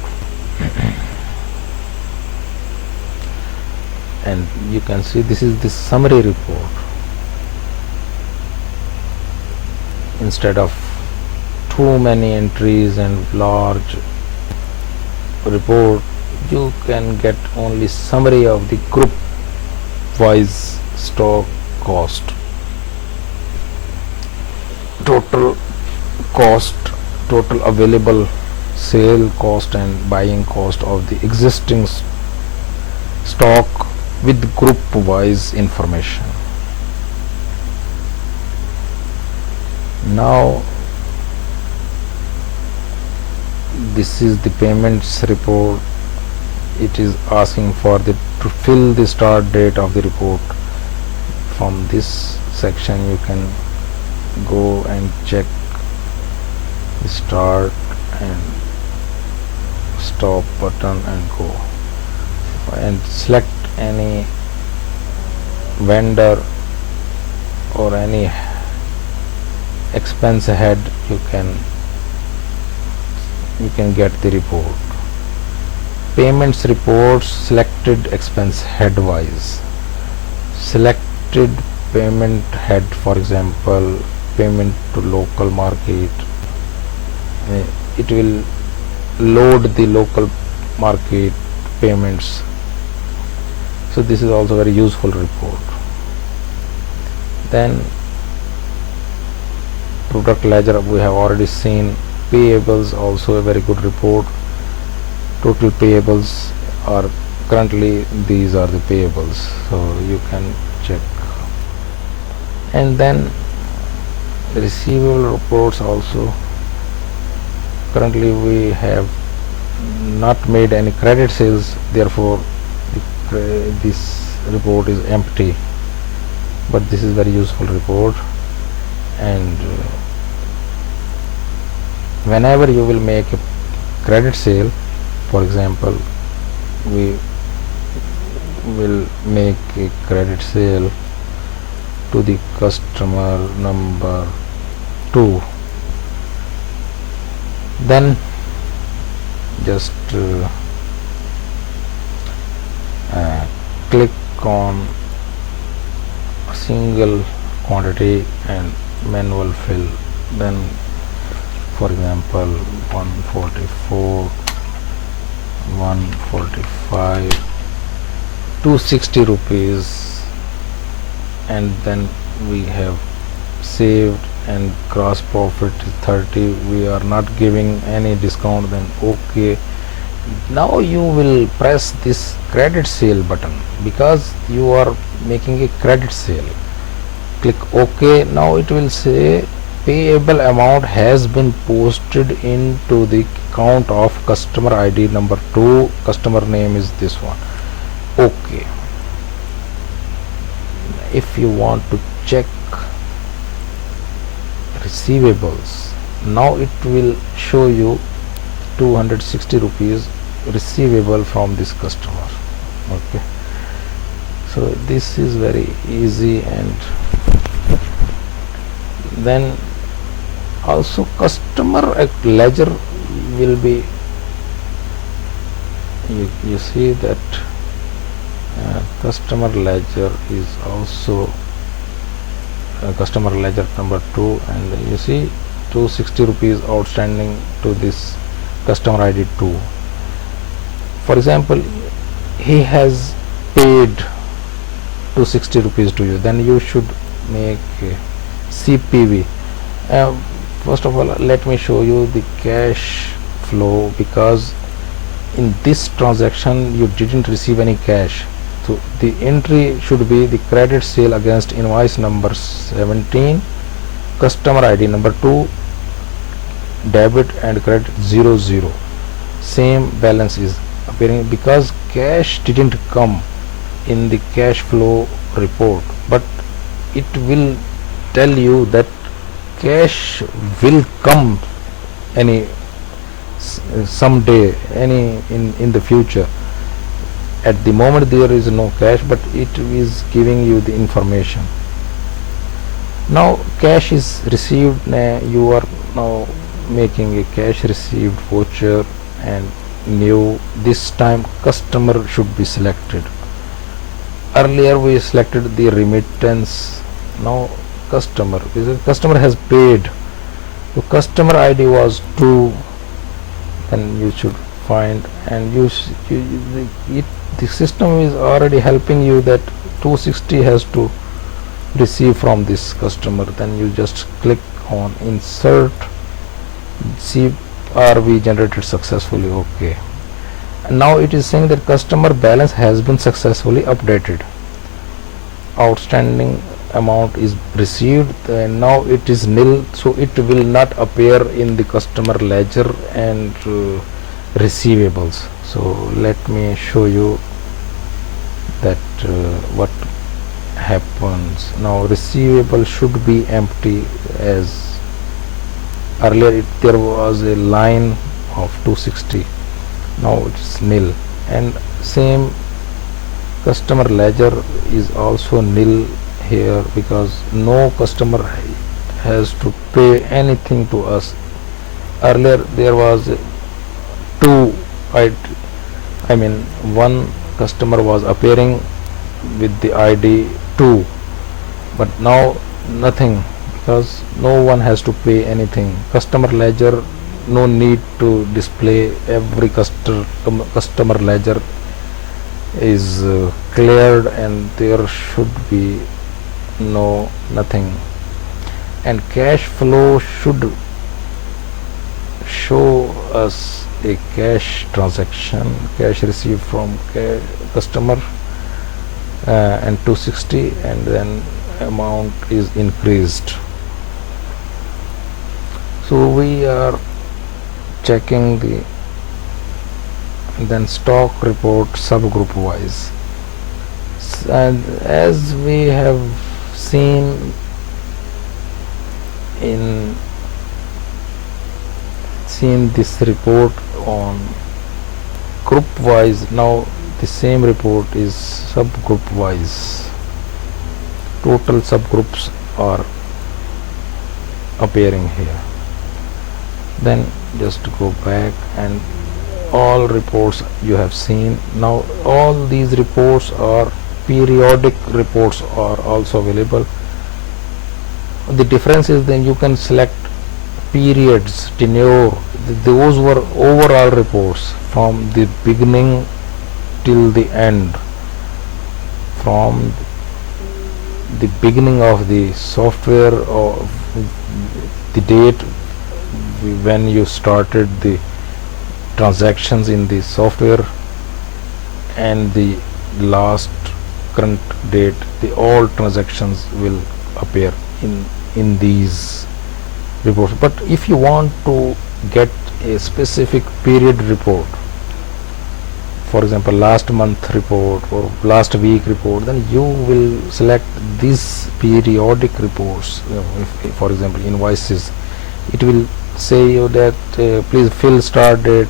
And you can see this is the summary report. Instead of too many entries and large report, you can get only summary of the group wise stock cost, total cost, total available sale cost, and buying cost of the existing stock with group wise information. Now this is the payments report. It is asking for to fill the start date of the report. From this section you can go and check the start and stop button and go, and select any vendor or any expense head. You can get the report. Payments reports, selected expense head wise. Selected payment head, for example, payment to local market, it will load the local market payments. So this is also very useful report. Then product ledger we have already seen. Payables also a very good report. Total payables are currently, these are the payables, so you can check. And then receivable reports also. Currently we have not made any credit sales, therefore this report is empty, but this is very useful report. And whenever you will make a credit sale, for example, we will make a credit sale to the customer number 2, then just click on a single quantity and manual fill. Then for example 144, 145, 260 rupees, and then we have saved, and gross profit is 30. We are not giving any discount, then okay. Now you will press this credit sale button because you are making a credit sale. Click OK. Now it will say payable amount has been posted into the account of customer ID number 2. Customer name is this one. OK. If you want to check receivables, now it will show you 260 rupees receivable from this customer. Okay, so this is very easy. And then also customer ledger will be, you see that customer ledger is also customer ledger number 2, and you see 260 rupees outstanding to this customer ID 2. For example, he has paid 260 rupees to you, then you should make CPV. First of all, let me show you the cash flow, because in this transaction you didn't receive any cash. So the entry should be the credit sale against invoice number 17, customer ID number 2, debit and credit 00. Same balance is appearing because cash didn't come in the cash flow report, but it will tell you that cash will come someday, in the future. At the moment there is no cash, but it is giving you the information. Now cash is received. You are now making a cash received voucher, and new, this time customer should be selected. Earlier we selected the remittance. Now customer, because customer has paid, the customer ID was 2, then you should find, and the system is already helping you that 260 has to receive from this customer. Then you just click on insert, CRV generated successfully. Okay, and now it is saying that customer balance has been successfully updated, outstanding amount is received, and now it is nil, so it will not appear in the customer ledger and receivables. So let me show you that what happens. Now receivable should be empty, as earlier there was a line of 260, now it is nil. And same customer ledger is also nil here, because no customer has to pay anything to us. Earlier there was one customer was appearing with the ID 2, but now nothing, because no one has to pay anything. Customer ledger, no need to display. Every customer ledger is cleared, and there should be nothing. And cash flow should show us a cash transaction, cash received from customer, and 260, and then amount is increased. So we are checking the then stock report subgroup wise, and as we have seen this report on group wise, now the same report is subgroup wise. Total subgroups are appearing here. Then just go back, and all reports you have seen. Now all these reports are periodic reports are also available. The difference is then you can select periods, tenure. Those were overall reports from the beginning till the end, from the beginning of the software, or the date when you started the transactions in the software, and the last current date. All transactions will appear in these reports. But if you want to get a specific period report, for example last month report or last week report, then you will select these periodic reports. If for example invoices, it will say you that please fill start date,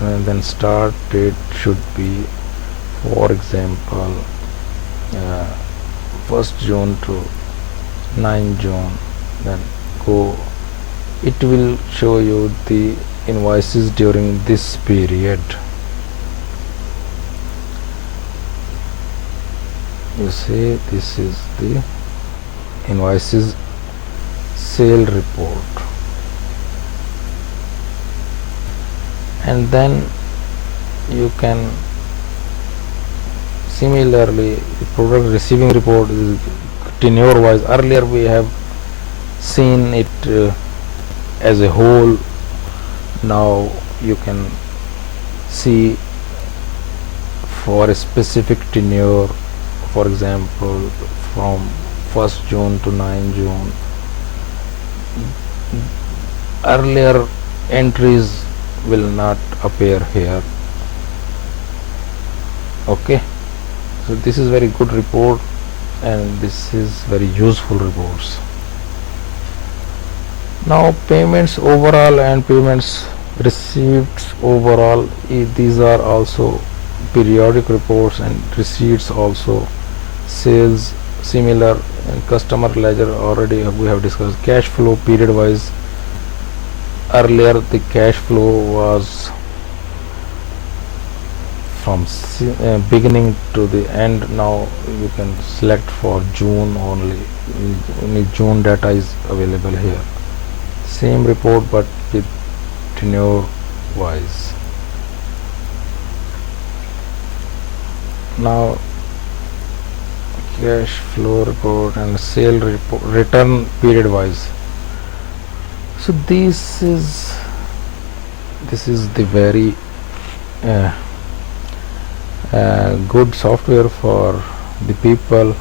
and then start date should be, for example, uh, 1st June to 9 June. Then go, it will show you the invoices during this period. You see, this is the invoices sale report, and then you can similarly product receiving report is tenure wise. Earlier we have seen it as a whole. Now you can see for a specific tenure, for example from 1st June to 9 June. Earlier entries will not appear here. Okay, so this is very good report, and this is very useful reports. Now payments overall and payments receipts overall, these are also periodic reports, and receipts also, sales similar, and customer ledger already we have discussed. Cash flow period wise, earlier the cash flow was from beginning to the end. Now you can select for June only. Only June data is available here. Same report but with tenure wise. Now cash flow report and sale report, return period wise. So this is the very good software for the people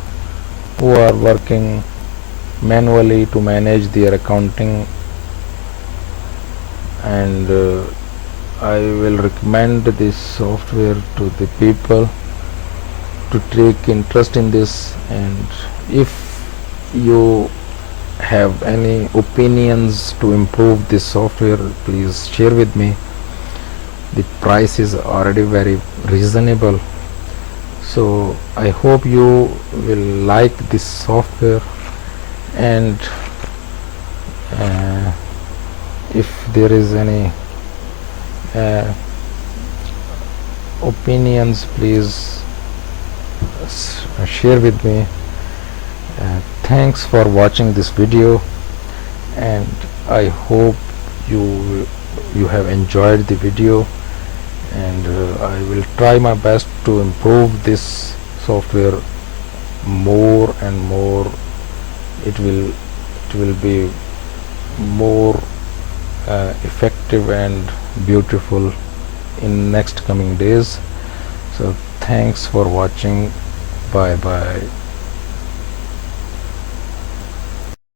who are working manually to manage their accounting, and I will recommend this software to the people to take interest in this. And if you have any opinions to improve this software, please share with me. The price is already very reasonable, so I hope you will like this software. And if there is any opinions, please share with me. Thanks for watching this video, and I hope you have enjoyed the video, and I will try my best to improve this software more and more. It will be more effective and beautiful in next coming days. So thanks for watching. Bye bye.